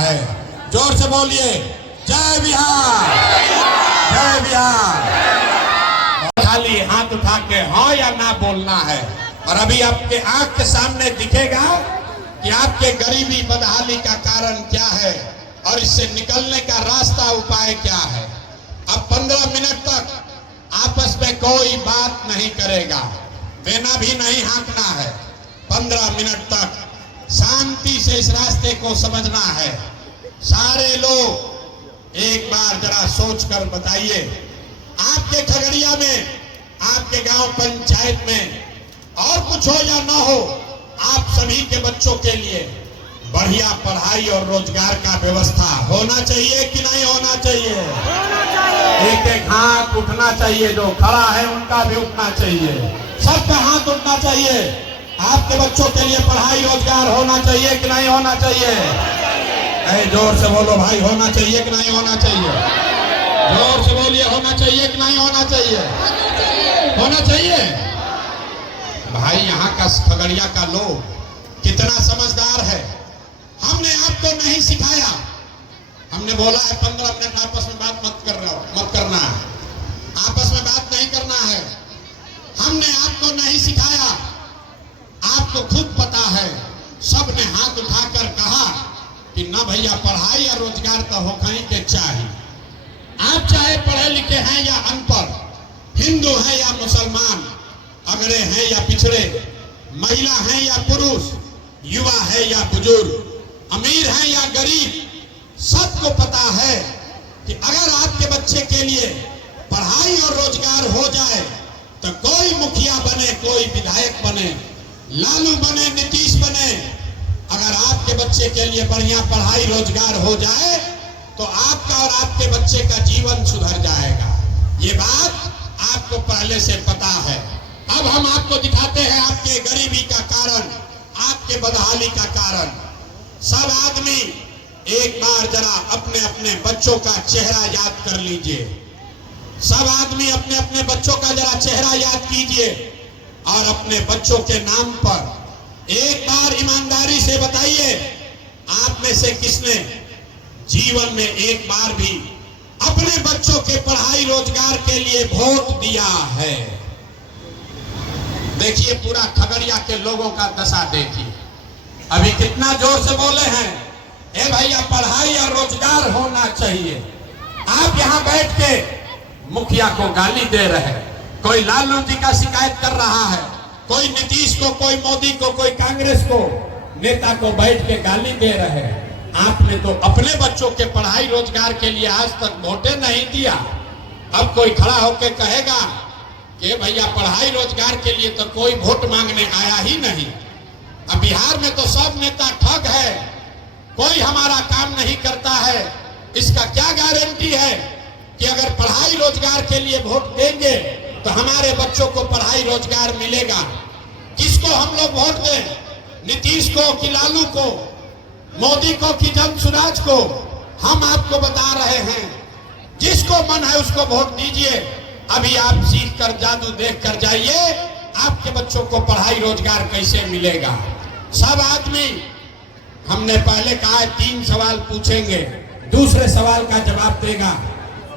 है। जोर से बोलिए जय बिहार, जय बिहार। खाली हाथ उठा के हाँ या ना बोलना है। और अभी आपके आंख के सामने दिखेगा कि आपके गरीबी बदहाली का कारण क्या है और इससे निकलने का रास्ता उपाय क्या है। अब 15 मिनट तक आपस में कोई बात नहीं करेगा, बेना भी नहीं हाँकना है। 15 मिनट तक शांति से इस रास्ते को समझना है। सारे लोग एक बार जरा सोच कर बताइए, आपके खगड़िया में, आपके गांव पंचायत में और कुछ हो या ना हो, आप सभी के बच्चों के लिए बढ़िया पढ़ाई और रोजगार का व्यवस्था होना चाहिए कि नहीं होना चाहिए? एक एक हाथ उठना चाहिए, जो खड़ा है उनका भी उठना चाहिए, सबका हाथ उठना चाहिए। आपके बच्चों के लिए पढ़ाई रोजगार होना चाहिए कि नहीं होना चाहिए? जोर से बोलो भाई, होना चाहिए कि नहीं होना चाहिए? जोर से बोलिए, होना चाहिए कि नहीं होना चाहिए? होना चाहिए। भाई यहाँ का खगड़िया का लोग कितना समझदार है। हमने आपको नहीं सिखाया, हमने बोला है 15 मिनट आपस में बात मत करना है, आपस में बात नहीं करना है। हमने आपको नहीं सिखाया, आपको खुद पता है। सबने हाथ उठाकर कहा कि ना भैया पढ़ाई या रोजगार तो हो कहीं के चाहिए। आप चाहे पढ़े लिखे हैं या अनपढ़, हिंदू हैं या मुसलमान, अगड़े हैं या पिछड़े, महिला हैं या पुरुष, युवा है या बुजुर्ग, अमीर हैं या गरीब, सबको पता है कि अगर आपके बच्चे के लिए पढ़ाई और रोजगार हो जाए तो कोई मुखिया बने, कोई विधायक बने, लालू बने, नीतीश बने, अगर आपके बच्चे के लिए बढ़िया पढ़ाई रोजगार हो जाए तो आपका और आपके बच्चे का जीवन सुधर जाएगा। ये बात आपको पहले से पता है। अब हम आपको दिखाते हैं आपके गरीबी का कारण, आपके बदहाली का कारण। सब आदमी एक बार जरा अपने अपने बच्चों का चेहरा याद कर लीजिए। सब आदमी अपने अपने बच्चों का जरा चेहरा याद कीजिए और अपने बच्चों के नाम पर एक बार ईमानदारी से बताइए, आप में से किसने जीवन में एक बार भी अपने बच्चों के पढ़ाई रोजगार के लिए वोट दिया है? देखिए पूरा खगड़िया के लोगों का दशा देखिए, अभी कितना जोर से बोले हैं, ए भैया पढ़ाई और रोजगार होना चाहिए। आप यहाँ बैठ के मुखिया को गाली दे रहे हैं, कोई लालू जी का शिकायत कर रहा है, कोई नीतीश को, कोई मोदी को, कोई कांग्रेस को, नेता को बैठ के गाली दे रहे हैं। आपने तो अपने बच्चों के पढ़ाई रोजगार के लिए आज तक वोटे नहीं दिया। अब कोई खड़ा होकर कहेगा कि भैया पढ़ाई रोजगार के लिए तो कोई वोट मांगने आया ही नहीं। अब बिहार में तो सब नेता ठग है, कोई हमारा काम नहीं करता है। इसका क्या गारंटी है कि अगर पढ़ाई रोजगार के लिए वोट देंगे तो हमारे बच्चों को पढ़ाई रोजगार मिलेगा? किसको हम लोग वोट दें? नीतीश को कि लालू को, मोदी को कि जन सुराज को? हम आपको बता रहे हैं, जिसको मन है उसको वोट दीजिए। अभी आप सीख कर, जादू देख कर जाइए, आपके बच्चों को पढ़ाई रोजगार कैसे मिलेगा। सब आदमी, हमने पहले कहा है 3 सवाल पूछेंगे, दूसरे सवाल का जवाब देगा।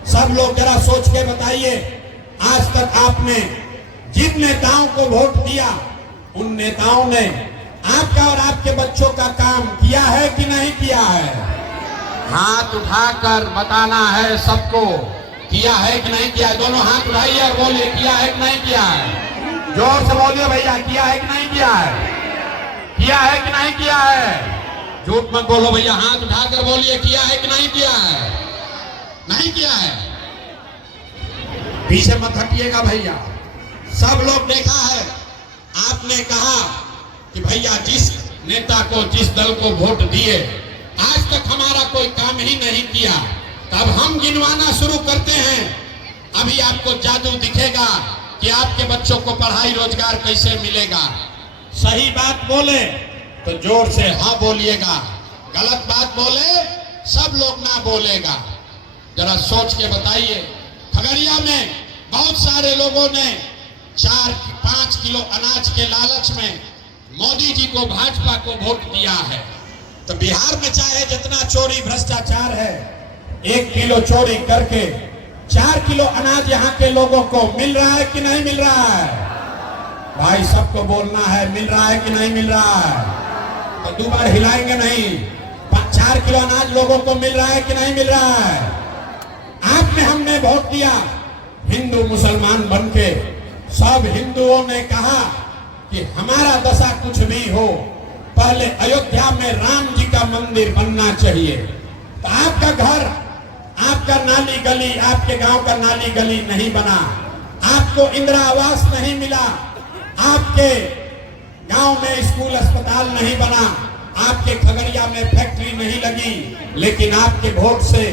सब लोग जरा सोच के बताइए, आज तक आपने जिन नेताओं को वोट दिया उन नेताओं ने आपका और आपके बच्चों का काम किया है कि नहीं किया है? हाथ उठाकर बताना है सबको, किया है कि नहीं किया है? दोनों हाथ उठाइए और बोलिए किया है कि नहीं किया है। जोर से बोलिए भैया, किया है कि नहीं किया है? किया है कि नहीं किया है? झूठ मत बोलो भैया, हाथ उठाकर बोलिए किया है कि नहीं किया है? नहीं किया है। पीछे मत हटिएगा भैया। सब लोग देखा है, आपने कहा कि भैया जिस नेता को, जिस दल को वोट दिए आज तक हमारा कोई काम ही नहीं किया। तब हम गिनवाना शुरू करते हैं। अभी आपको जादू दिखेगा कि आपके बच्चों को पढ़ाई रोजगार कैसे मिलेगा। सही बात बोले तो जोर से हाँ बोलिएगा, गलत बात बोले सब लोग ना बोलेगा। जरा सोच के बताइए, खगड़िया में बहुत सारे लोगों ने 4-5 किलो अनाज के लालच में मोदी जी को, भाजपा को वोट दिया है। तो बिहार में चाहे जितना चोरी भ्रष्टाचार है, 1 किलो चोरी करके 4 किलो अनाज यहाँ के लोगों को मिल रहा है कि नहीं मिल रहा है? भाई सबको बोलना है, मिल रहा है कि नहीं मिल रहा है? तो 2 बार हिलाएंगे नहीं। 4 किलो अनाज लोगों को मिल रहा है कि नहीं मिल रहा है? आपने हमने वोट दिया, हिंदू मुसलमान बनके सब हिंदुओं ने कहा कि हमारा दशा कुछ भी हो, पहले अयोध्या में राम जी का मंदिर बनना चाहिए। तो आपका घर, आपका नाली गली, आपके गांव का नाली गली नहीं बना, आपको इंदिरा आवास नहीं मिला, आपके गांव में स्कूल अस्पताल नहीं बना, आपके खगड़िया में फैक्ट्री नहीं लगी, लेकिन आपके वोट से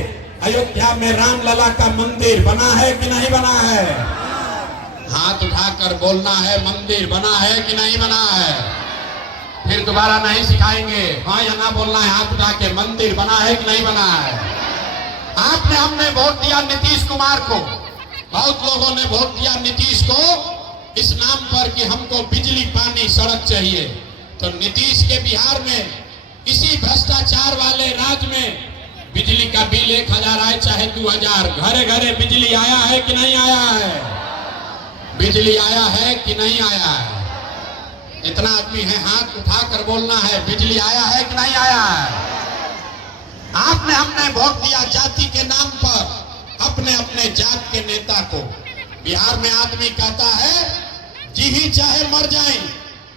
अयोध्या में रामलला का मंदिर बना है कि नहीं बना है? हाथ उठाकर बोलना है, मंदिर बना है कि नहीं बना है? फिर दोबारा नहीं सिखाएंगे, हाँ या ना बोलना है, हाथ उठा के मंदिर बना है कि नहीं बना है? आपने हमने वोट दिया नीतीश कुमार को, बहुत लोगों ने वोट दिया नीतीश को इस नाम पर कि हमको बिजली पानी सड़क चाहिए। तो नीतीश के बिहार में इसी भ्रष्टाचार वाले राज्य में बिजली का बिल 1000 आए चाहे 2000, घरे घरे बिजली आया है कि नहीं आया है? बिजली आया है कि नहीं आया है? इतना आदमी है, हाथ उठाकर बोलना है, बिजली आया है कि नहीं आया है? आपने हमने वोट दिया जाति के नाम पर अपने अपने जात के नेता को। बिहार में आदमी कहता है जी ही चाहे मर जाए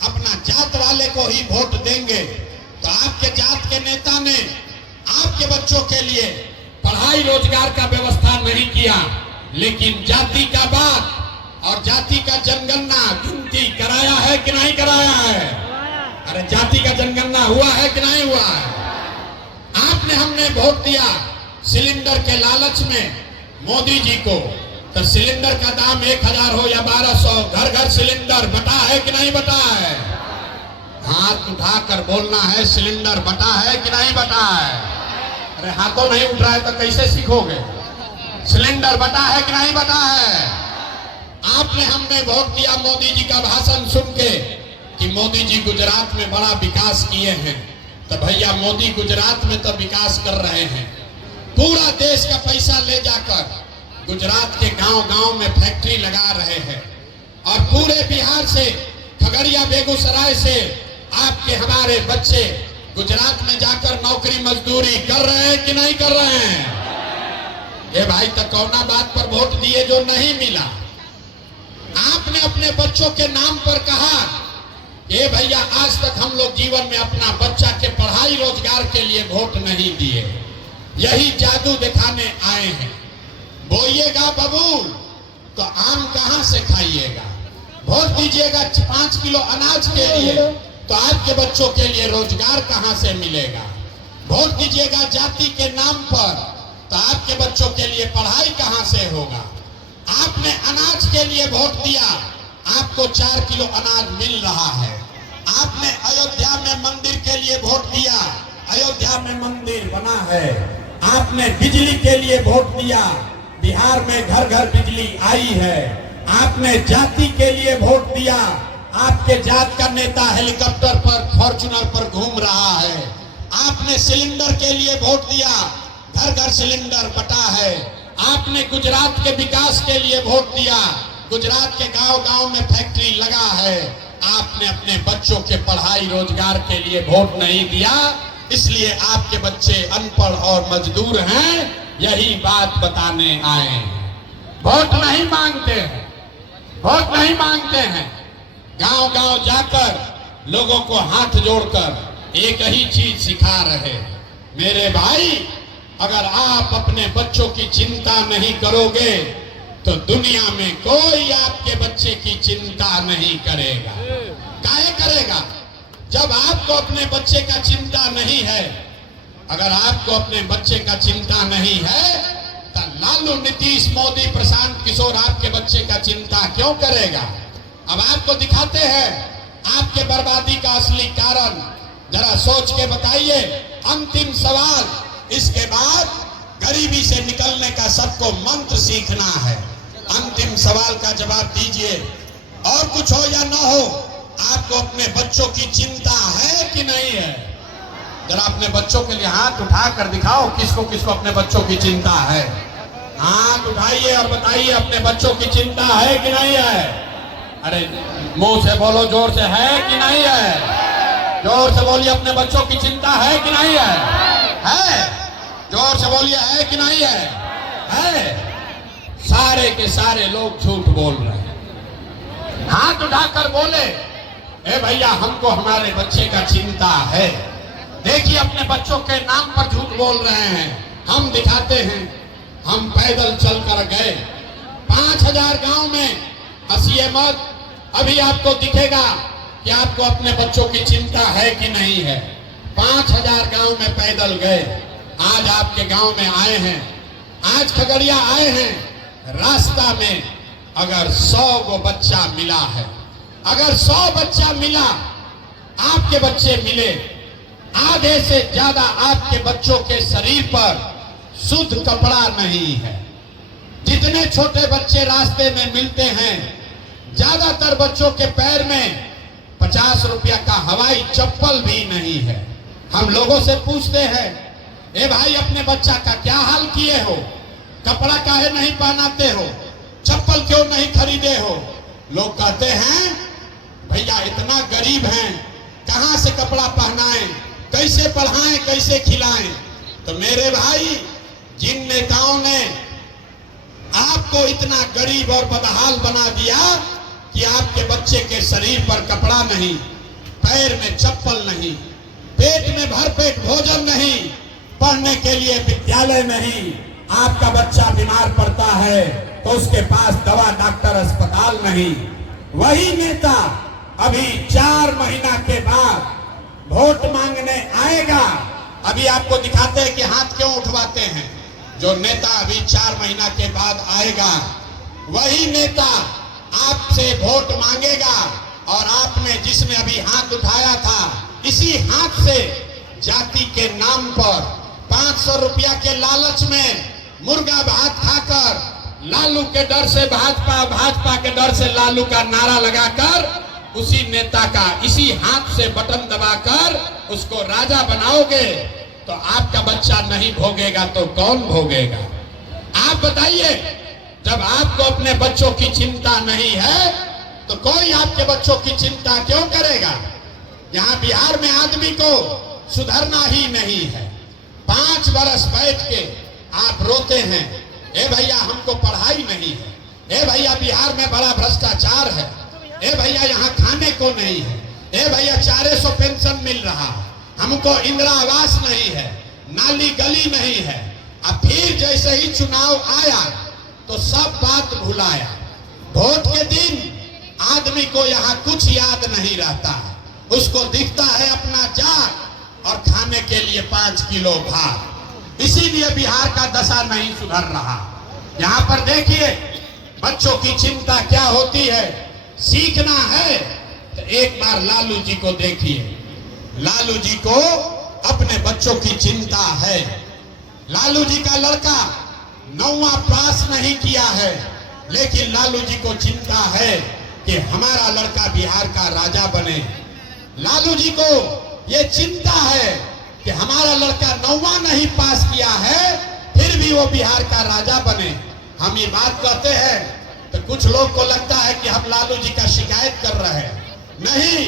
अपना जात वाले को ही वोट देंगे। तो आपके जात के नेता ने आपके बच्चों के लिए पढ़ाई रोजगार का व्यवस्था नहीं किया, लेकिन जाति का बात और जाति का जनगणना गिनती कराया है कि नहीं कराया है? अरे जाति का जनगणना हुआ है कि नहीं हुआ है? आपने हमने वोट दिया सिलेंडर के लालच में मोदी जी को। तो सिलेंडर का दाम 1000 हो या 1200, घर घर सिलेंडर बटा है कि नहीं बटा है? हाथ उठाकर बोलना है, सिलेंडर बटा है कि नहीं बटा है? अरे हाथों नहीं उठ रहा है तो कैसे सीखोगे? सिलेंडर बटा है कि नहीं बटा है? आपने हमने वोट दिया मोदी जी का भाषण सुन के कि मोदी जी गुजरात में बड़ा विकास किए हैं। तो भैया मोदी गुजरात में तो विकास कर रहे हैं, पूरा देश का पैसा ले जाकर गुजरात के गांव गांव में फैक्ट्री लगा रहे हैं, और पूरे बिहार से, खगड़िया बेगूसराय से आपके हमारे बच्चे गुजरात में जाकर नौकरी मजदूरी कर रहे हैं कि नहीं कर रहे हैं? ये भाई तो कौना बात पर वोट दिए जो नहीं मिला? आपने अपने बच्चों के नाम पर कहा ये भैया आज तक हम लोग जीवन में अपना बच्चा के पढ़ाई रोजगार के लिए वोट नहीं दिए, यही जादू दिखाने आए हैं। बोइएगा बबूल तो आम कहां से खाइएगा? वोट दीजिएगा 5 किलो अनाज के लिए तो आपके बच्चों के लिए रोजगार कहां से मिलेगा? वोट दीजिएगा जाति के नाम पर तो आपके बच्चों के लिए पढ़ाई कहां से होगा? आपने अनाज के लिए वोट दिया, आपको 4 किलो अनाज मिल रहा है। आपने अयोध्या में मंदिर के लिए वोट दिया, अयोध्या में मंदिर बना है। आपने बिजली के लिए वोट दिया, बिहार में घर घर बिजली आई है। आपने जाति के लिए वोट दिया, आपके जात का नेता हेलीकॉप्टर पर, फॉर्च्यूनर पर घूम रहा है। आपने सिलेंडर के लिए वोट दिया, घर घर सिलेंडर बटा है। आपने गुजरात के विकास के लिए वोट दिया, गुजरात के गांव गांव में फैक्ट्री लगा है। आपने अपने बच्चों के पढ़ाई रोजगार के लिए वोट नहीं दिया, इसलिए आपके बच्चे अनपढ़ और मजदूर हैं। यही बात बताने आए हैं। वोट नहीं मांगते हैं, वोट नहीं मांगते हैं। गांव गांव जाकर लोगों को हाथ जोड़कर एक ही चीज सिखा रहे, मेरे भाई अगर आप अपने बच्चों की चिंता नहीं करोगे तो दुनिया में कोई आपके बच्चे की चिंता नहीं करेगा। काहे करेगा? जब आपको अपने बच्चे का चिंता नहीं है, अगर आपको अपने बच्चे का चिंता नहीं है तो लालू, नीतीश, मोदी, प्रशांत किशोर आपके बच्चे का चिंता क्यों करेगा? अब आपको दिखाते हैं आपके बर्बादी का असली कारण, जरा सोच के बताइए। अंतिम सवाल, इसके बाद गरीबी से निकलने का सबको मंत्र सीखना है। अंतिम सवाल का जवाब दीजिए, और कुछ हो या ना हो, आपको अपने बच्चों की चिंता है कि नहीं है? जरा अपने बच्चों के लिए हाथ उठा कर दिखाओ, किसको किसको अपने बच्चों की चिंता है। हाथ उठाइए और बताइए अपने बच्चों की चिंता है कि नहीं है। अरे मुंह से बोलो, जोर से, है कि नहीं है। जोर से बोलिए, अपने बच्चों की चिंता है कि नहीं है। जोर से बोलिए, है कि नहीं है। सारे के सारे लोग झूठ बोल रहे हैं। हाथ उठाकर बोले, ए भैया हमको हमारे बच्चे का चिंता है। देखिए अपने बच्चों के नाम पर झूठ बोल रहे हैं। हम दिखाते हैं, हम पैदल चल कर गए 5000 गांव में। हंसिए मत, अभी आपको दिखेगा कि आपको अपने बच्चों की चिंता है कि नहीं है। 5000 गांव में पैदल गए, आज आपके गांव में आए हैं, आज खगड़िया आए हैं। रास्ता में अगर 100 को बच्चा मिला है, अगर 100 बच्चा मिला, आपके बच्चे मिले, आधे से ज्यादा आपके बच्चों के शरीर पर शुद्ध कपड़ा नहीं है। जितने छोटे बच्चे रास्ते में मिलते हैं, ज्यादातर बच्चों के पैर में 50 रुपया का हवाई चप्पल भी नहीं है। हम लोगों से पूछते हैं, ए भाई अपने बच्चा का क्या हाल किए हो, कपड़ा काहे नहीं पहनाते हो, चप्पल क्यों नहीं खरीदे हो। लोग कहते हैं भैया इतना गरीब हैं, कहां से कपड़ा पहनाएं, कैसे पढ़ाएं, कैसे खिलाएं। तो मेरे भाई, जिन नेताओं ने आपको इतना गरीब और बदहाल बना दिया कि आपके बच्चे के शरीर पर कपड़ा नहीं, पैर में चप्पल नहीं, पेट में भरपेट भोजन नहीं, पढ़ने के लिए विद्यालय नहीं, आपका बच्चा बीमार पड़ता है तो उसके पास दवा, डॉक्टर, अस्पताल नहीं, वही नेता अभी 4 महीना के बाद वोट मांगने आएगा। अभी आपको दिखाते हैं कि हाथ क्यों उठवाते हैं। जो नेता अभी 4 महीना के बाद आएगा, वही नेता आपसे वोट मांगेगा। और आपने, जिसने अभी हाथ उठाया था, इसी हाथ से जाति के नाम पर 500 रुपया के लालच में मुर्गा भात खाकर, लालू के डर से भाजपा, भाजपा के डर से लालू का नारा लगाकर, उसी नेता का इसी हाथ से बटन दबाकर उसको राजा बनाओगे, तो आपका बच्चा नहीं भोगेगा तो कौन भोगेगा। आप बताइए, जब आपको अपने बच्चों की चिंता नहीं है तो कोई आपके बच्चों की चिंता क्यों करेगा। यहाँ बिहार में आदमी को सुधरना ही नहीं है। 5 बरस बैठ के आप रोते हैं, ए भैया हमको पढ़ाई नहीं है, ए भैया बिहार में बड़ा भ्रष्टाचार है, ए भैया यहाँ खाने को नहीं है, ए भैया 400 पेंशन मिल रहा, हमको इंदिरा आवास नहीं है, नाली गली नहीं है। अब फिर जैसे ही चुनाव आया तो सब बात भुलाया। वोट के दिन आदमी को यहाँ कुछ याद नहीं रहता है, उसको दिखता है अपना जात और खाने के लिए 5 किलो भात। इसीलिए बिहार का दशा नहीं सुधर रहा। यहाँ पर देखिए बच्चों की चिंता क्या होती है। सीखना है तो एक बार लालू जी को देखिए। लालू जी को अपने बच्चों की चिंता है। लालू जी का लड़का 9वां पास नहीं किया है, लेकिन लालू जी को चिंता है कि हमारा लड़का बिहार का राजा बने। लालू जी को ये चिंता है कि हमारा लड़का 9वां नहीं पास किया है, फिर भी वो बिहार का राजा बने। हम ये बात कहते हैं तो कुछ लोग को लगता है कि हम लालू जी का शिकायत कर रहे हैं। नहीं,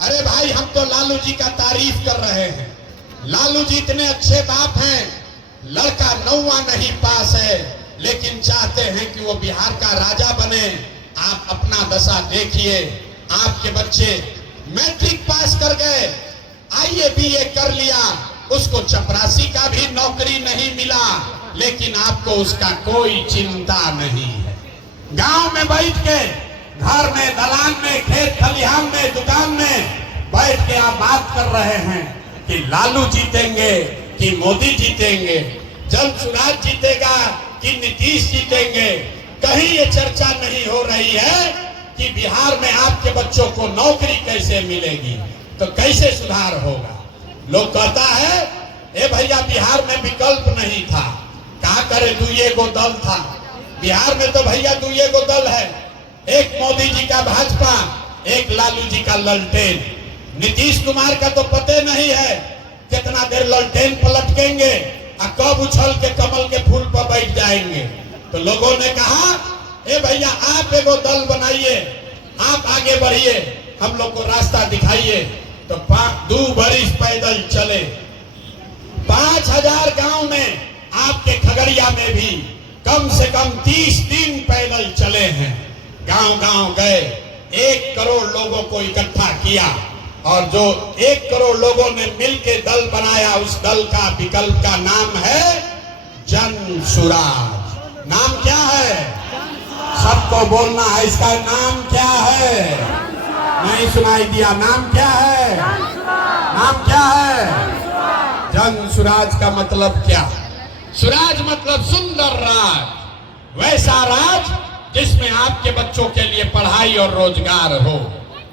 अरे भाई हम तो लालू जी का तारीफ कर रहे हैं। लालू जी इतने अच्छे बाप हैं, लड़का 9वां नहीं पास है लेकिन चाहते हैं कि वो बिहार का राजा बने। आप अपना दशा देखिए, आपके बच्चे मैट्रिक पास कर गए, आईए बीए कर लिया, उसको चपरासी का भी नौकरी नहीं मिला, लेकिन आपको उसका कोई चिंता नहीं है। गांव में बैठ के, घर में, दलान में, खेत खलिहान में, दुकान में बैठ के आप बात कर रहे हैं कि लालू जीतेंगे कि मोदी जीतेंगे, जल सुराज जीतेगा कि नीतीश जीतेंगे। कहीं ये चर्चा नहीं हो रही है कि बिहार में आपके बच्चों को नौकरी कैसे मिलेगी, तो कैसे सुधार होगा। लोग कहता है ए भैया बिहार में विकल्प नहीं था, क्या करे, दुए गो दल था। बिहार में तो भैया दुए गो दल है, एक मोदी जी का भाजपा, एक लालू जी का ललटेन। नीतीश कुमार का तो पते नहीं है, कितना देर ललटेन पलटकेंगे और कब उछल के कमल के फूल पर बैठ जाएंगे। तो लोगों ने कहा, ए भैया आप एगो दल बनाइए, आप आगे बढ़िए, हम लोग को रास्ता दिखाइए। तो 2 बरिस पैदल चले, 5000 गांव में, आपके खगड़िया में भी कम से कम 30 दिन पैदल चले हैं। गांव गांव गए, 1 करोड़ लोगों को इकट्ठा किया और जो 1 करोड़ लोगों ने मिलकर दल बनाया, उस दल का विकल्प का नाम है जन सुराज। नाम क्या है? सबको बोलना है, इसका नाम क्या है? नहीं सुनाई दिया। नाम क्या है? नाम क्या है? जन सुराज का मतलब क्या? सुराज मतलब सुंदर राज, वैसा राज जिसमें आपके बच्चों के लिए पढ़ाई और रोजगार हो।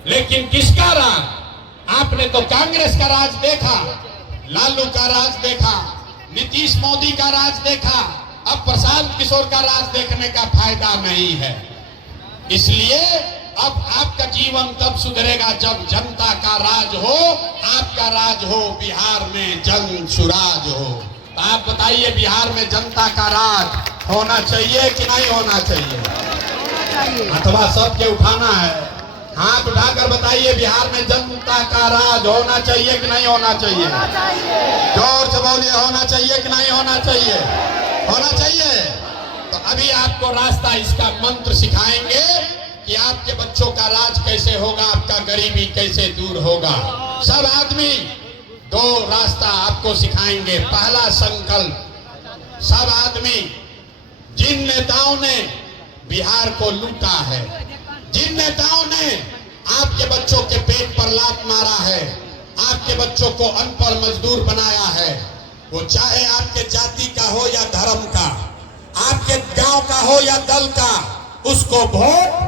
लेकिन किसका राज? आपने तो कांग्रेस का राज देखा, लालू का राज देखा, नीतीश मोदी का राज देखा, अब प्रशांत किशोर का राज देखने का फायदा नहीं है। इसलिए अब आपका जीवन तब सुधरेगा जब जनता का राज हो, आपका राज हो, बिहार में जन सुराज हो। तो आप बताइए, बिहार में जनता का राज होना चाहिए कि नहीं होना चाहिए? अथवा सबके उठाना है, हाथ उठाकर बताइए, बिहार में जनता का राज होना चाहिए कि नहीं होना चाहिए? जोर से बोलिए, होना चाहिए कि नहीं होना चाहिए? होना चाहिए। तो अभी आपको रास्ता, इसका मंत्र सिखाएंगे कि आपके बच्चों का राज कैसे होगा, आपका गरीबी कैसे दूर होगा। सब आदमी 2 रास्ता आपको सिखाएंगे। पहला संकल्प, सब आदमी, जिन नेताओं ने बिहार को लूटा है, जिन नेताओं ने आपके बच्चों के पेट पर लात मारा है, आपके बच्चों को अनपढ़ मजदूर बनाया है, वो चाहे आपके जाति का हो या धर्म का, आपके गांव का हो या दल का, उसको वोट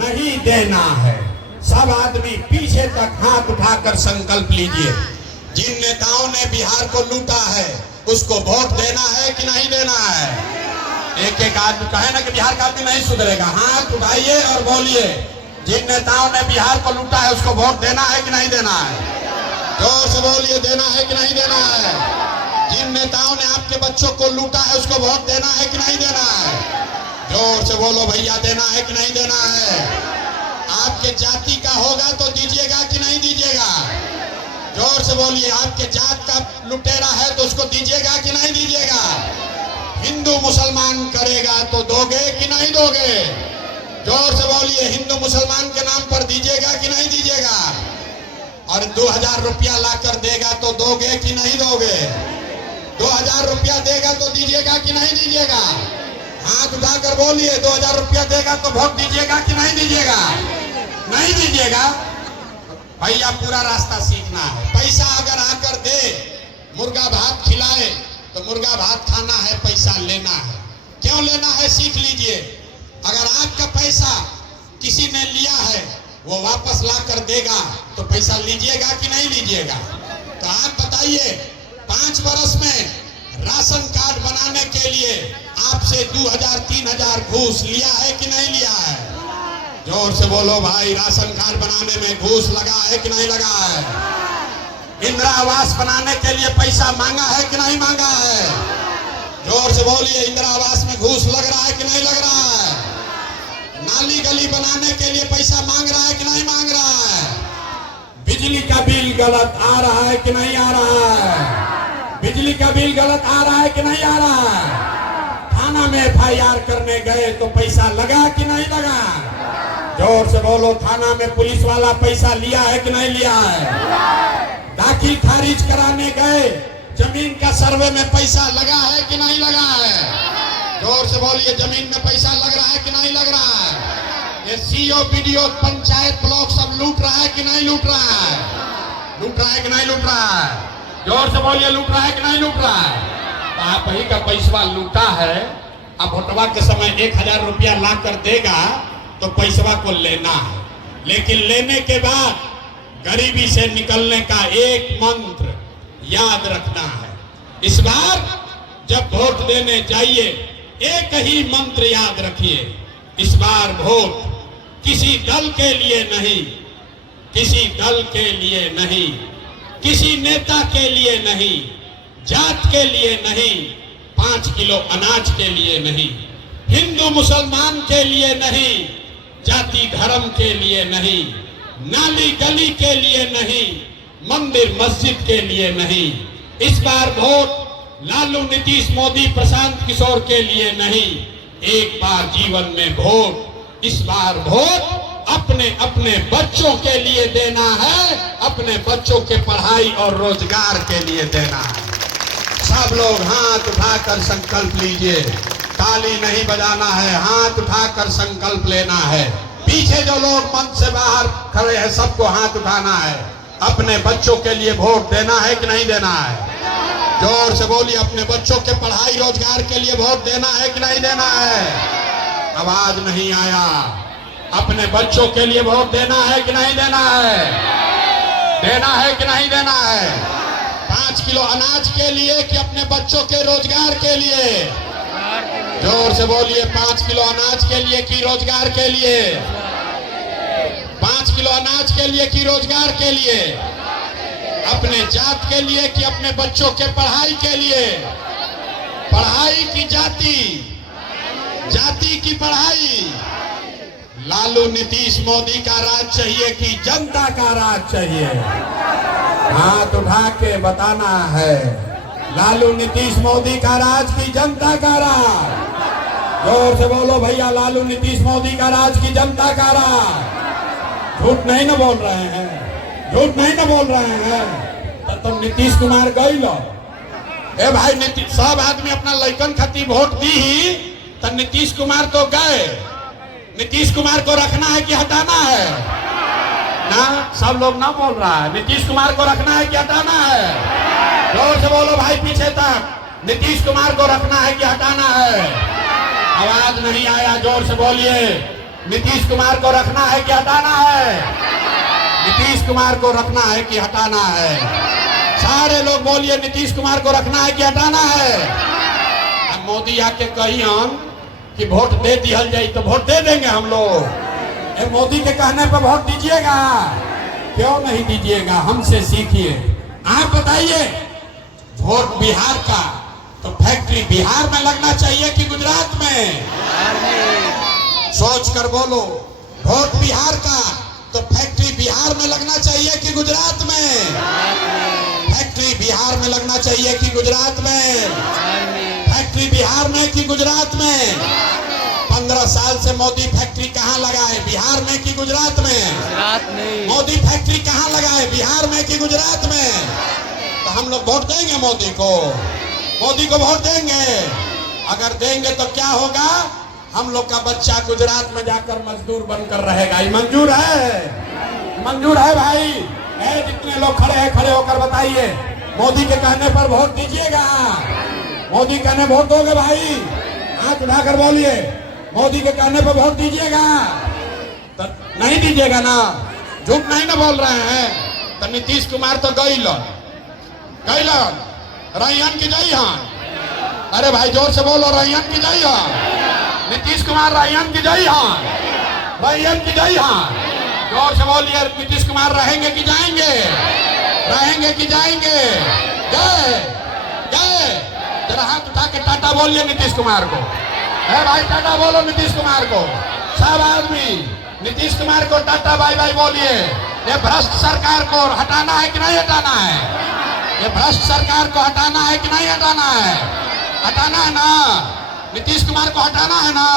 नहीं देना है। सब आदमी पीछे तक हाथ उठाकर संकल्प लीजिए, जिन नेताओं ने बिहार को लूटा है उसको वोट देना है कि नहीं देना है? एक एक आदमी कहे ना कि बिहार का आदमी नहीं सुधरेगा, हाथ उठाइए और बोलिए, जिन नेताओं ने बिहार को लूटा है उसको वोट देना है कि नहीं देना है? जोर से बोलिए, देना है कि नहीं देना है? जिन नेताओं ने आपके बच्चों को लूटा है उसको वोट देना है कि नहीं देना है? जोर से बोलो भैया, देना है कि नहीं देना है? आपके जाति का होगा तो दीजिएगा कि नहीं दीजिएगा? जोर से बोलिए, आपके जात का लुटेरा है तो उसको दीजिएगा कि नहीं दीजिएगा? हिंदू मुसलमान करेगा तो दोगे कि नहीं दोगे? जोर से बोलिए, हिंदू मुसलमान के नाम पर दीजिएगा कि नहीं दीजिएगा? और 2000 रुपया लाकर देगा तो दोगे कि नहीं दोगे? 2000 रुपया देगा तो दीजिएगा कि नहीं दीजिएगा? हाथ उठाकर बोलिए, 2000 रुपया देगा तो वोट दीजिएगा कि नहीं दीजिएगा? नहीं दीजिएगा। भैया पूरा रास्ता सीखना है। पैसा अगर आकर दे, मुर्गा भात खिलाए तो मुर्गा भात खाना है, पैसा लेना है। क्यों लेना है सीख लीजिए। अगर आपका पैसा किसी ने लिया है, वो वापस ला कर देगा तो पैसा लीजिएगा कि नहीं लीजिएगा? तो आप बताइए, 5 वर्ष में राशन कार्ड बनाने के लिए आपसे 2000-3000 घूस लिया है कि नहीं लिया है? जोर से बोलो भाई, राशन कार्ड बनाने में घूस लगा है कि नहीं लगा है? इंदिरा आवास बनाने के लिए पैसा मांगा है कि नहीं मांगा है? जोर से बोलिए, इंदिरा आवास में घूस लग रहा है कि नहीं लग रहा है? नाली गली बनाने के लिए पैसा मांग रहा है कि नहीं मांग रहा है? बिजली का बिल गलत आ रहा है कि नहीं आ रहा है? बिजली का बिल गलत आ रहा है कि नहीं आ रहा है? थाना में FIR करने गए तो पैसा लगा कि नहीं लगा? जोर से बोलो, थाना में पुलिस वाला पैसा लिया है कि नहीं लिया है? दाखिल खारिज कराने गए, जमीन का सर्वे में पैसा लगा है कि नहीं लगा है? जोर से बोलिए, जमीन में पैसा लग रहा है कि नहीं लग रहा है? ये CO, BDO, पंचायत, ब्लॉक सब लूट रहा है कि नहीं लूट रहा है? लूट रहा है कि नहीं लूट रहा है? जोर से बोलिए, लूट रहा है कि नहीं लूट रहा है? तो आप ही का पैसा लूटा है। अब वोटवा के समय 1000 रुपया ला कर देगा तो पैसवा को लेना है, लेकिन लेने के बाद गरीबी से निकलने का एक मंत्र याद रखना है। इस बार जब वोट देने जाइए, एक ही मंत्र याद रखिए, इस बार वोट किसी दल के लिए नहीं, किसी दल के लिए नहीं, किसी नेता के लिए नहीं, जात के लिए नहीं, 5 किलो अनाज के लिए नहीं, हिंदू मुसलमान के लिए नहीं, जाति धर्म के लिए नहीं, नाली गली के लिए नहीं, मंदिर मस्जिद के लिए नहीं। इस बार वोट लालू नीतीश मोदी प्रशांत किशोर के लिए नहीं, एक बार जीवन में वोट, इस बार वोट अपने अपने बच्चों के लिए देना है, अपने बच्चों के पढ़ाई और रोजगार के लिए देना है। सब लोग हाथ उठाकर संकल्प लीजिए, ताली नहीं बजाना है, हाथ उठाकर संकल्प लेना है। पीछे जो लोग मंच से बाहर खड़े हैं सबको हाथ उठाना है, अपने बच्चों के लिए वोट देना है कि नहीं देना है? जोर से बोलिए, अपने बच्चों के पढ़ाई रोजगार के लिए वोट देना है कि नहीं देना है? आवाज नहीं आया। अपने बच्चों के लिए वोट देना है कि नहीं देना है? देना है कि नहीं देना है? 5 किलो अनाज के लिए कि अपने बच्चों के रोजगार के लिए? जोर से बोलिए, 5 किलो अनाज के लिए कि रोजगार के लिए? 5 किलो अनाज के लिए कि रोजगार के लिए? अपने जात के लिए कि अपने बच्चों के पढ़ाई के लिए? पढ़ाई की जाति, जाति की पढ़ाई। लालू नीतीश मोदी का राज चाहिए कि जनता का राज चाहिए? हाथ उठा के बताना है, लालू नीतीश मोदी का राज की जनता का राज? जोर से बोलो भैया, लालू नीतीश मोदी का राज की जनता का राज? झूठ नहीं ना बोल रहे हैं, झूठ नहीं ना बोल रहे हैं। तो नीतीश कुमार गई लो, ए भाई सब आदमी अपना लइकन खातिर वोट दी ही, तो नीतीश कुमार तो गए। नीतीश कुमार को रखना है कि हटाना है? ना, सब लोग ना बोल रहा है। नीतीश कुमार को रखना है कि हटाना है? जोर से बोलो भाई पीछे तक, नीतीश कुमार को रखना है कि हटाना है? आवाज नहीं आया, जोर से बोलिए। नीतीश कुमार को रखना है कि हटाना है? नीतीश कुमार को रखना है कि हटाना है? सारे लोग बोलिए, नीतीश कुमार को रखना है कि हटाना है? अब मोदी आके कहिए कि वोट दे दिया जाए तो वोट दे देंगे हम लोग। मोदी के कहने पर वोट दीजिएगा? क्यों नहीं दीजिएगा? हमसे सीखिए। आप बताइए, वोट बिहार का तो फैक्ट्री बिहार में लगना चाहिए कि गुजरात में? सोच कर बोलो। वोट बिहार का तो फैक्ट्री बिहार में लगना चाहिए कि गुजरात में? फैक्ट्री बिहार में लगना चाहिए कि गुजरात में? फैक्ट्री बिहार में कि गुजरात में? 15 साल से मोदी फैक्ट्री कहाँ लगाए, बिहार में कि गुजरात में? गुजरात में। मोदी फैक्ट्री कहाँ लगाए, बिहार में कि गुजरात में? तो हम लोग वोट देंगे मोदी को? मोदी को वोट देंगे? अगर देंगे तो क्या होगा? हम लोग का बच्चा गुजरात में जाकर मजदूर बनकर रहेगा। ये मंजूर है? मंजूर है भाई? जितने लोग खड़े हैं खड़े होकर बताइए, मोदी के कहने पर वोट दीजिएगा? मोदी कहने वोट दोगे भाई? हाथ उठाकर बोलिए, मोदी के कहने पर वोट दीजिएगा? तो नहीं दीजिएगा ना? झूठ नहीं ना बोल रहे हैं? तो नीतीश कुमार तो गई लो रैयन की जई हाँ। अरे भाई जोर से बोलो, रैयन की जई हाँ। नीतीश कुमार रैयन की जई हाँ, रैयन की जई हाँ। जोर से बोलिए, नीतीश कुमार रहेंगे कि जाएंगे? रहेंगे कि जाएंगे? गए गए। जरा हाथ उठा के टाटा बोलिए नीतीश कुमार को। है भाई, टाटा बोलो नीतीश कुमार को। सब आदमी नीतीश कुमार को टाटा बाय बाय बोलिए। ये भ्रष्ट सरकार को हटाना है कि नहीं हटाना है? ये भ्रष्ट सरकार को हटाना है कि नहीं हटाना है? हटाना है ना? नीतीश कुमार को हटाना है ना?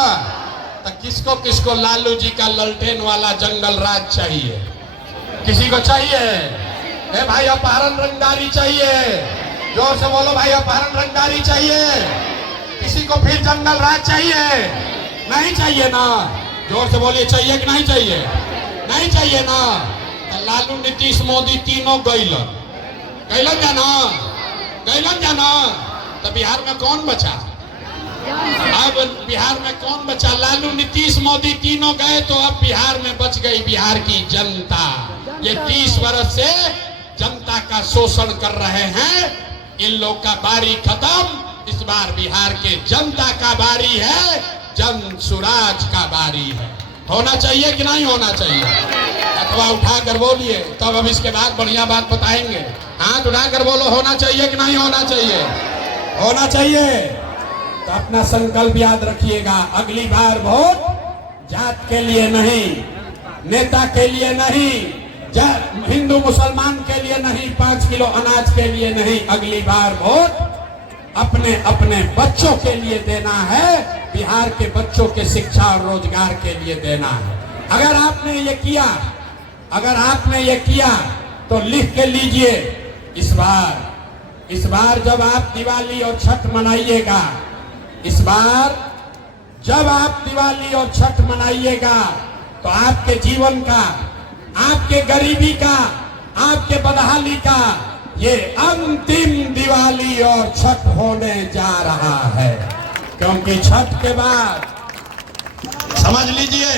तो किसको किसको लालू जी का ललटेन वाला जंगल राज चाहिए? किसी को चाहिए? ए भाई, अपहरण रंगदारी चाहिए? जोर से बोलो भाई, अपहरण रंगदारी चाहिए? किसी को फिर जंगल राज चाहिए? नहीं चाहिए ना? जोर से बोलिए, चाहिए कि नहीं चाहिए? नहीं चाहिए ना? तो लालू नीतीश मोदी तीनों गैलन जाना, गैलन जाना। तो बिहार में कौन बचा? अब बिहार में कौन बचा? लालू नीतीश मोदी तीनों गए तो अब बिहार में बच गई बिहार की जनता। ये 30 वर्ष से जनता का शोषण कर रहे हैं। इन लोग का बारी खत्म। इस बार बिहार के जनता का बारी है, जन सुराज का बारी है। होना चाहिए कि नहीं होना चाहिए? अथवा उठा कर बोलिए, तब हम इसके बाद बढ़िया बात बताएंगे। हाथ उठाकर बोलो, होना चाहिए कि नहीं होना चाहिए? होना चाहिए। तो अपना संकल्प याद रखिएगा, अगली बार वोट जात के लिए नहीं, नेता के लिए नहीं, हिंदू मुसलमान के लिए नहीं, 5 किलो अनाज के लिए नहीं, अगली बार वोट अपने अपने बच्चों के लिए देना है, बिहार के बच्चों के शिक्षा और रोजगार के लिए देना है। अगर आपने ये किया तो लिख के लीजिए, इस बार जब आप दिवाली और छठ मनाइएगा, इस बार जब आप दिवाली और छठ मनाइएगा तो आपके जीवन का, आपके गरीबी का, आपके बदहाली का ये अंतिम दिवाली और छठ होने जा रहा है। क्योंकि छठ के बाद, समझ लीजिए,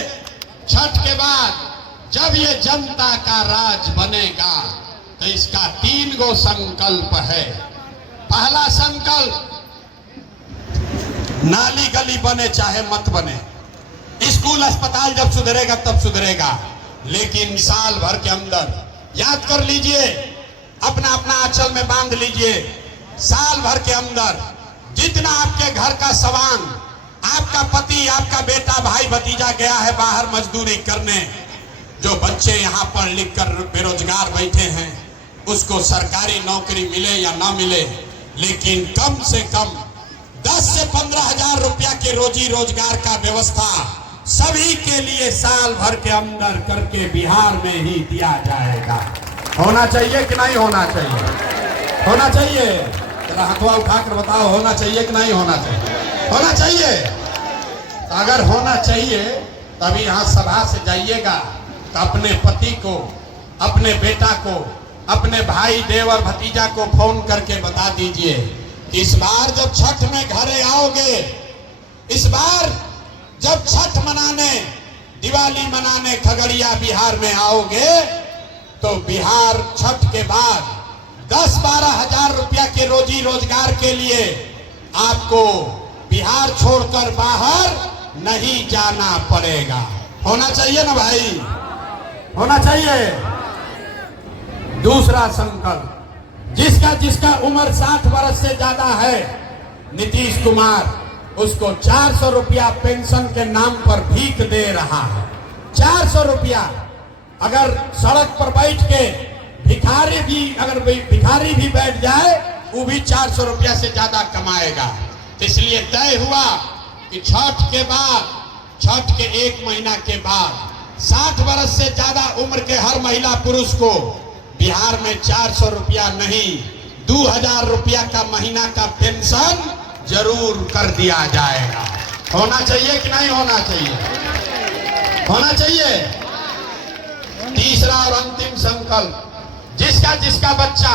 छठ के बाद जब ये जनता का राज बनेगा तो इसका 3 गो संकल्प है। पहला संकल्प, नाली गली बने चाहे मत बने, स्कूल अस्पताल जब सुधरेगा तब सुधरेगा, लेकिन साल भर के अंदर, याद कर लीजिए, अपना अपना आंचल में बांध लीजिए, साल भर के अंदर जितना आपके घर का सामान, आपका पति, आपका बेटा, भाई भतीजा गया है बाहर मजदूरी करने, जो बच्चे यहाँ पढ़ लिख कर बेरोजगार बैठे हैं, उसको सरकारी नौकरी मिले या ना मिले, लेकिन कम से कम 10 से 15 हजार रुपया के रोजी रोजगार का व्यवस्था सभी के लिए साल भर के अंदर करके बिहार में ही दिया जाएगा। होना चाहिए कि नहीं होना चाहिए? होना चाहिए। जरा हाथवा उठाकर बताओ, होना चाहिए कि नहीं होना चाहिए? होना चाहिए। तो अगर होना चाहिए तभी यहाँ सभा से जाइएगा तो अपने पति को, अपने बेटा को, अपने भाई देवर भतीजा को फोन करके बता दीजिए, इस बार जब छठ में घरे आओगे, इस बार जब छठ मनाने, दिवाली मनाने खगड़िया बिहार में आओगे तो बिहार छठ के बाद 10-12 हजार रुपया के रोजी रोजगार के लिए आपको बिहार छोड़कर बाहर नहीं जाना पड़ेगा। होना चाहिए ना भाई? होना चाहिए। दूसरा संकल्प, जिसका उम्र 60 वर्ष से ज्यादा है, नीतीश कुमार उसको 400 रुपया पेंशन के नाम पर भीख दे रहा है। 400 रुपया। अगर सड़क पर बैठ के भिखारी भी बैठ जाए, वो भी 400 रुपया से ज्यादा कमाएगा। इसलिए तय हुआ कि छठ के बाद, छठ के 1 महीना के बाद 60 वर्ष से ज्यादा उम्र के हर महिला पुरुष को बिहार में 400 रुपया नहीं, 2000 रुपया का महीना का पेंशन जरूर कर दिया जाएगा। होना चाहिए कि नहीं होना चाहिए? होना चाहिए। तीसरा और अंतिम संकल्प, जिसका बच्चा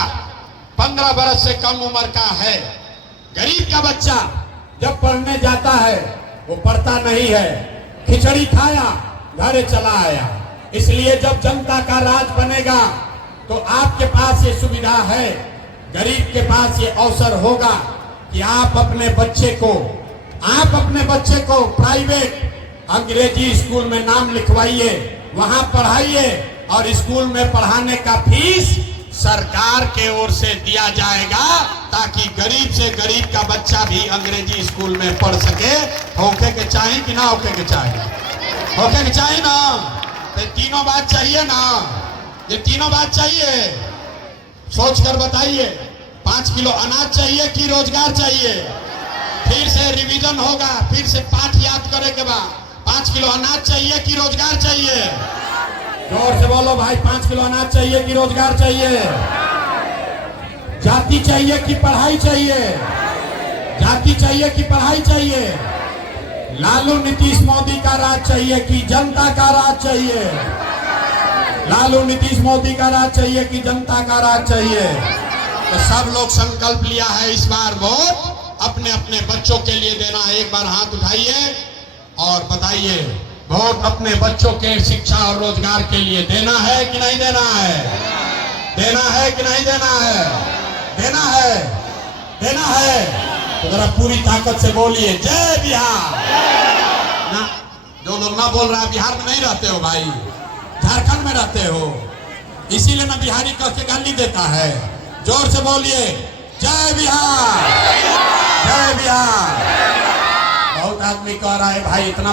15 वर्ष से कम उम्र का है, गरीब का बच्चा जब पढ़ने जाता है वो पढ़ता नहीं है, खिचड़ी खाया घर चला आया। इसलिए जब जनता का राज बनेगा तो आपके पास ये सुविधा है, गरीब के पास ये अवसर होगा कि आप अपने बच्चे को प्राइवेट अंग्रेजी स्कूल में नाम लिखवाइए, वहां पढ़ाइए, और स्कूल में पढ़ाने का फीस सरकार के ओर से दिया जाएगा, ताकि गरीब से गरीब का बच्चा भी अंग्रेजी स्कूल में पढ़ सके। होके के चाहिए कि ना होके के चाहिए? होके के चाहिए ना? तो तीनों बात चाहिए ना? ये तीनों बात चाहिए। सोच कर बताइए, 5 किलो अनाज चाहिए कि रोजगार चाहिए? फिर से रिवीजन होगा, फिर से पाठ याद करे के बाद 5 किलो अनाज चाहिए कि रोजगार चाहिए? जोर से बोलो भाई, 5 किलो अनाज चाहिए कि रोजगार चाहिए? जाति चाहिए कि पढ़ाई चाहिए? जाति चाहिए कि पढ़ाई चाहिए? लालू नीतीश मोदी का राज चाहिए कि जनता का राज चाहिए? लालू नीतीश मोदी का राज चाहिए कि जनता का राज चाहिए? तो सब लोग संकल्प लिया है इस बार वोट अपने अपने बच्चों के लिए देना है। एक बार हाथ उठाइए और बताइए, वोट अपने बच्चों के शिक्षा और रोजगार के लिए देना है कि नहीं देना है? देना है कि नहीं देना है? देना है, देना है। तो जरा पूरी ताकत से बोलिए, जय बिहार। ना जो लोग ना बोल रहा है, बिहार में नहीं रहते हो भाई, झारखंड में रहते हो, इसीलिए ना बिहारी कह के गाली देता है। जोर से बोलिए, जय बिहार, जय बिहार। बहुत आदमी कह रहा है भाई इतना